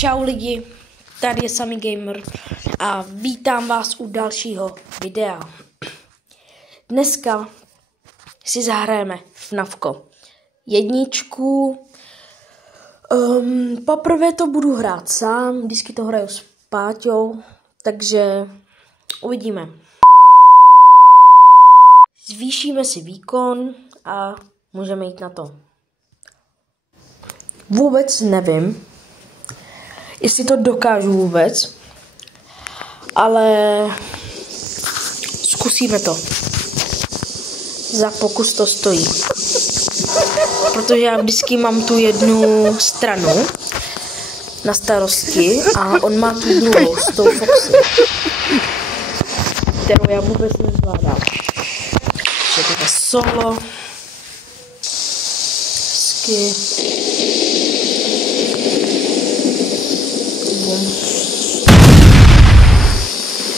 Čau lidi, tady je Sammy Gamer a vítám vás u dalšího videa. Dneska si zahrajeme FNAFko jedničku. Poprvé to budu hrát sám, vždycky to hraju s Páťou, takže uvidíme. Zvýšíme si výkon a můžeme jít na to. Vůbec nevím, jestli to dokážu vůbec, ale zkusíme to. Za pokus to stojí. Protože já vždycky mám tu jednu stranu na starosti a on má tu druhou s tou Foxy, kterou já vůbec nezvládám. Je to solo.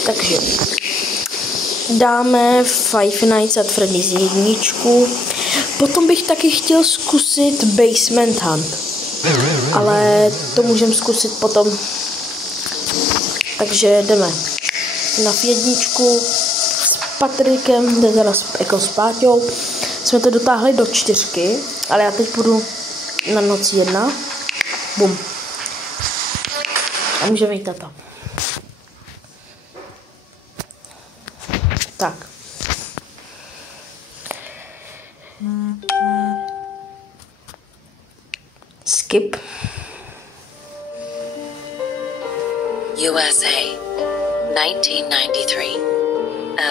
Takže dáme Five Nights at Freddy's jedničku. Potom bych taky chtěl zkusit Basement Hunt, ale to můžeme zkusit potom. Takže jdeme na jedničku s Patrikem, teda jako s Páťou. Jsme to dotáhli do 4, ale já teď půjdu na noc 1. Bum. A můžeme jít na to. Tak. Skip. USA, 1993.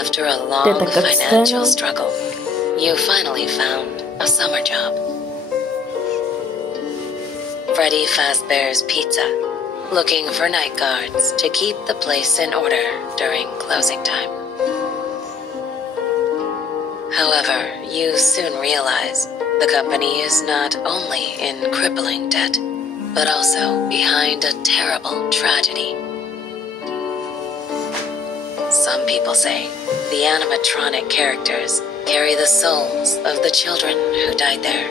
After a long financial struggle, you finally found a summer job. Freddy Fazbear's Pizza, looking for night guards to keep the place in order during closing time. However, you soon realize the company is not only in crippling debt, but also behind a terrible tragedy. Some people say the animatronic characters carry the souls of the children who died there.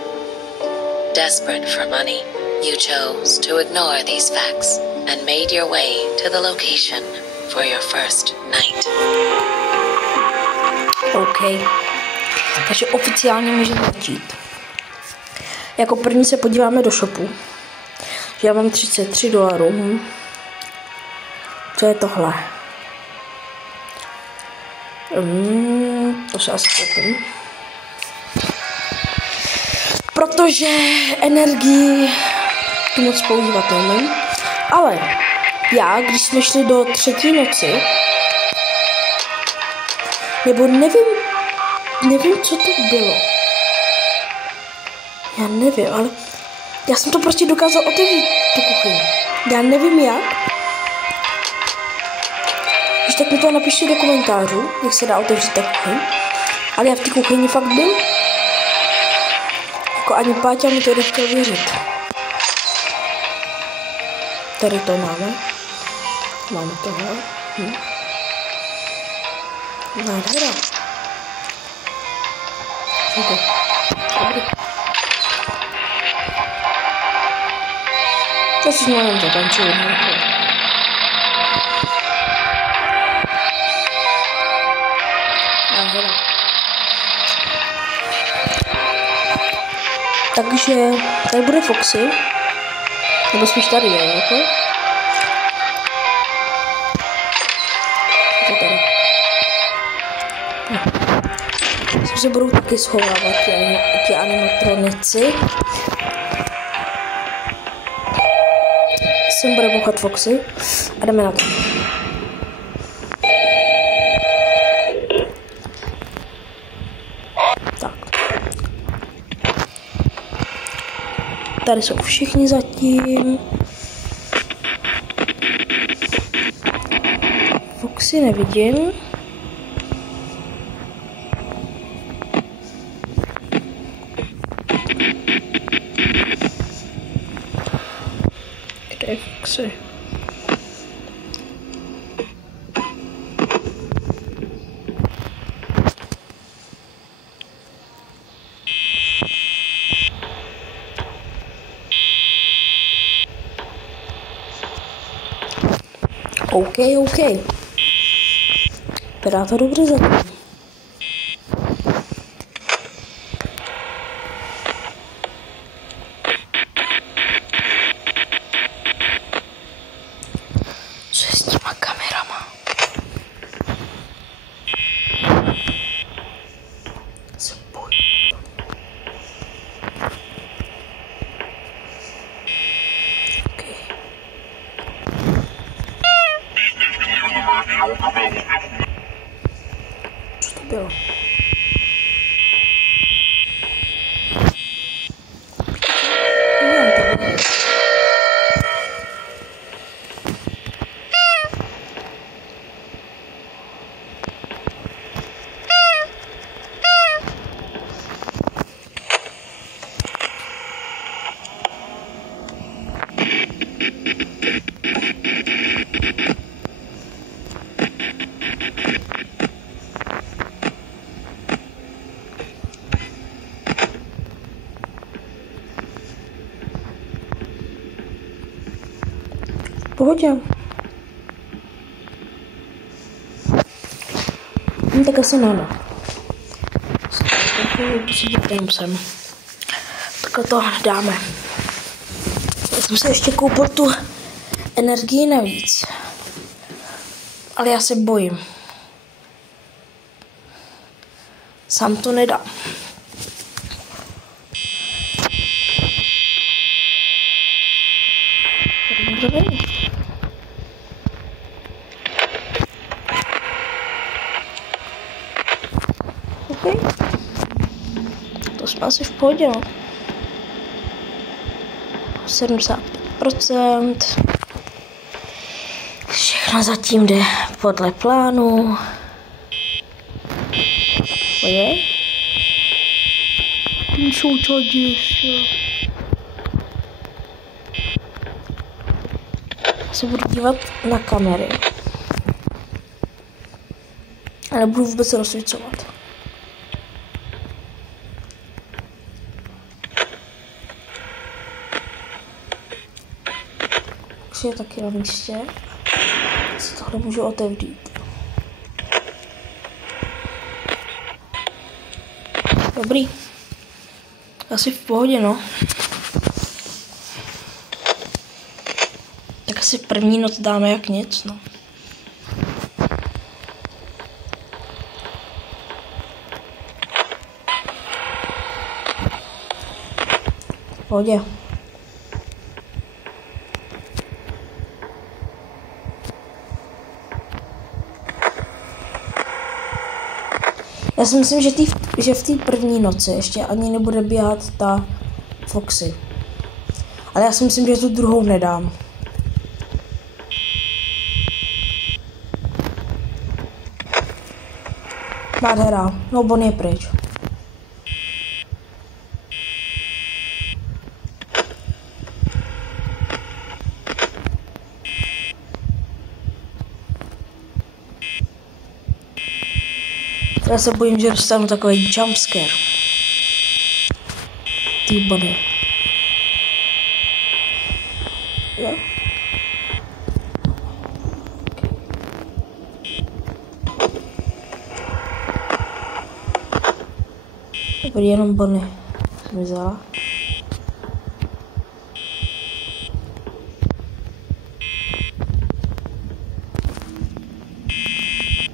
Desperate for money, you chose to ignore these facts and made your way to the location for your first night. OK. Takže oficiálně můžeme začít. Jako první se podíváme do shopu. Já mám $33. Co je tohle? To se asi koupím. Protože energii tu moc používat neumím. Ale já, když jsme šli do 3. noci, nebo nevím, co to bylo. Já nevím, ale já jsem to prostě dokázal otevřít, tu kuchyni. Já nevím jak. Když tak mi to napište do komentářů, jak se dá otevřít ta kuchyň. Ale já v té kuchyni fakt byl. Jako ani Páťa mi to nechtěl věřit. Tady to máme. Máme tohle. Nádhera. Dobrý. To si mám zatančovat. Nádhera. Takže tady bude Foxy. Nebo spíš tady je, jako. Se budou taky schovávat ti animatronici. Sem bude bouchat Foxy a jdeme na to. Tak. Tady jsou všichni zatím. Foxy nevidím. Foxy. OK. Vypadá to dobře zatím. Co je s těma kamerama? Se bojím. Okay. Co to bylo? Pohodě. Tak asi ne. Sem. Tak to dáme. Já jsem se ještě koupil tu energii navíc. Ale já se bojím. Sám to nedám. Dobrý. To jsme asi v pohodě, no. 75%. Všechno zatím jde podle plánu. Pojď. Jsou tady ještě. Se budu dívat na kamery. A nebudu vůbec rozsvícovat. Už je taky na místě. Si tohle můžu otevřít. Dobrý. Asi v pohodě, no. Tak asi první noc dáme jak nic, no. V pohodě. Já si myslím, že v té první noci ještě ani nebude běhat ta Foxy. Ale já si myslím, že tu druhou nedám. Nádhera. No, Bon je pryč. Já se bojím, že dostanu takový jumpscare. Ty Bonnie. Jo? Dobrý, jenom Bonnie zmizela.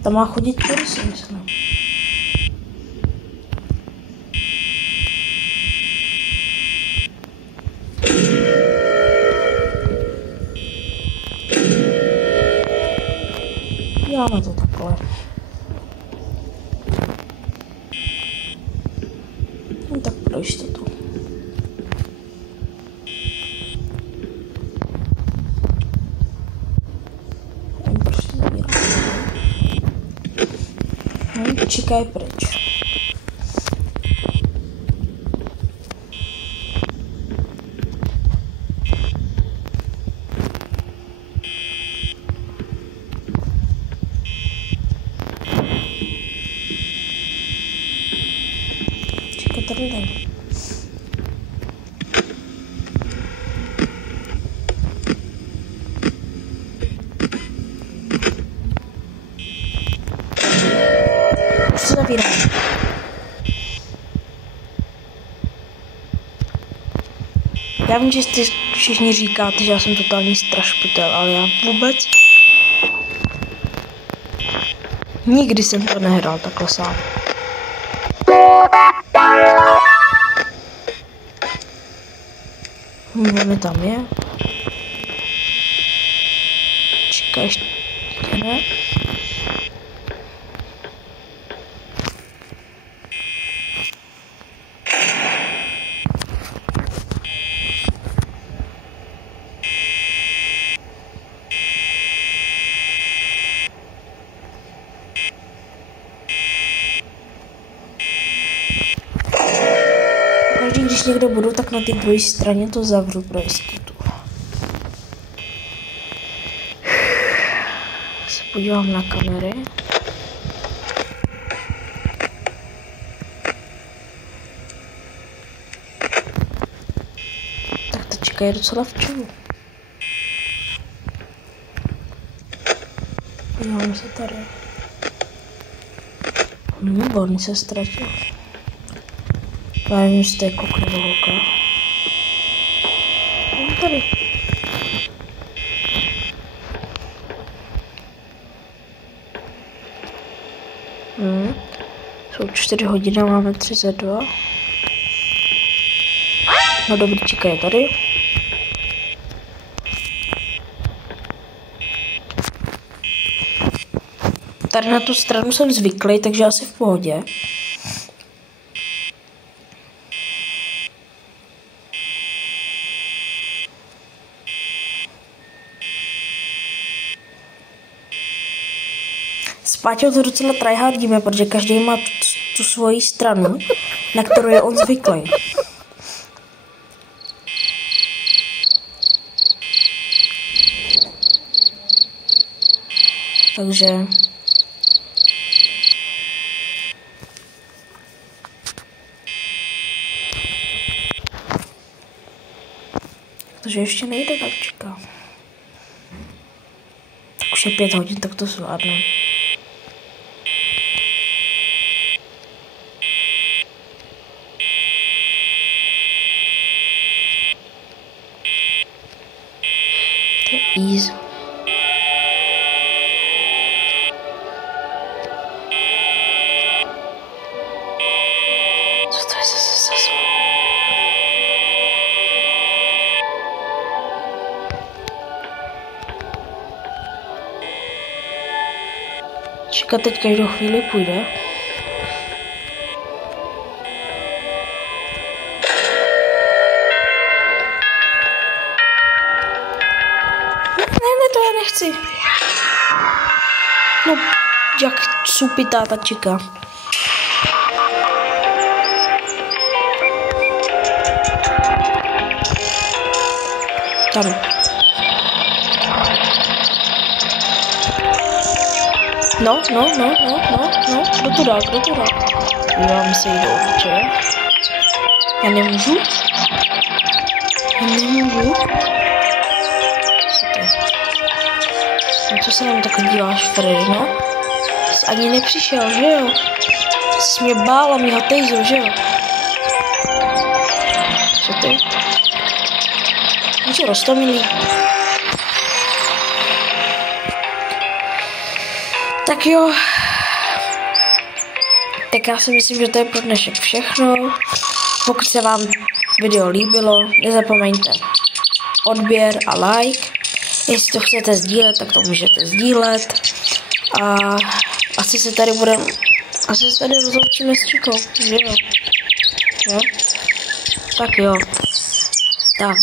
Tam má chodit tady, si myslím. Děláme to takhle. No tak pro jistotu. Prostě zabírám. No, čekaj pryč. Tady jde. otevírám. Já vím, že jste všichni říkáte, že já jsem totální strašpitel, ale já vůbec nikdy jsem to nehrál takhle sám. Mi tam je. Čekaj, ještě ne. Když někde budu, tak na té druhé straně to zavřu pro jistotu. Se podívám na kamery. Tak to čeká je docela včelu. Podívám se tady. Výborný se ztratil. Já nevím, jestli to je kok nebo holka. No tady. Jsou 4 hodiny a máme 32. No dobrý, čekaj, je tady. Tady na tu stranu jsem zvyklý, takže asi v pohodě. S Páťou to docela tryhardíme, protože každý má tu svoji stranu, na kterou je on zvyklý. Takže ještě nejde, tak čeká. Tak už je 5 hodin, tak to zvládnu. To je easy. Co to je zase za zvuk? Čekat teď každou chvíli půjde. Ne, to já nechci. No, jak supitá ta čeka. Tady. No, kdo to dal? Díváme se jí do obličeje. Já nemůžu. Co to je? Na co se nám takhle díváš, Freddy, no? Jsi ani nepřišel, že jo? Jsi mě bál a mě ho tejzil, že jo? Co ty? Něco roztomilý. Tak jo, tak já si myslím, že to je pro dnešek všechno. Pokud se vám video líbilo, nezapomeňte odběr a like. Jestli to chcete sdílet, tak to můžete sdílet. A asi se tady rozloučíme s Čikou, že jo? Jo? Tak jo. Tak.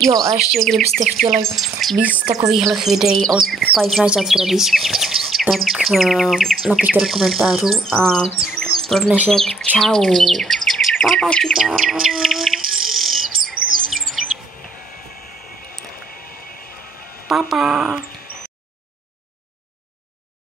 Jo, a ještě kdybyste chtěli víc takovýchhle videí od Five Nights at Freddy's, tak napište do komentářů a pro dnešek čau. Pápačka. Papa.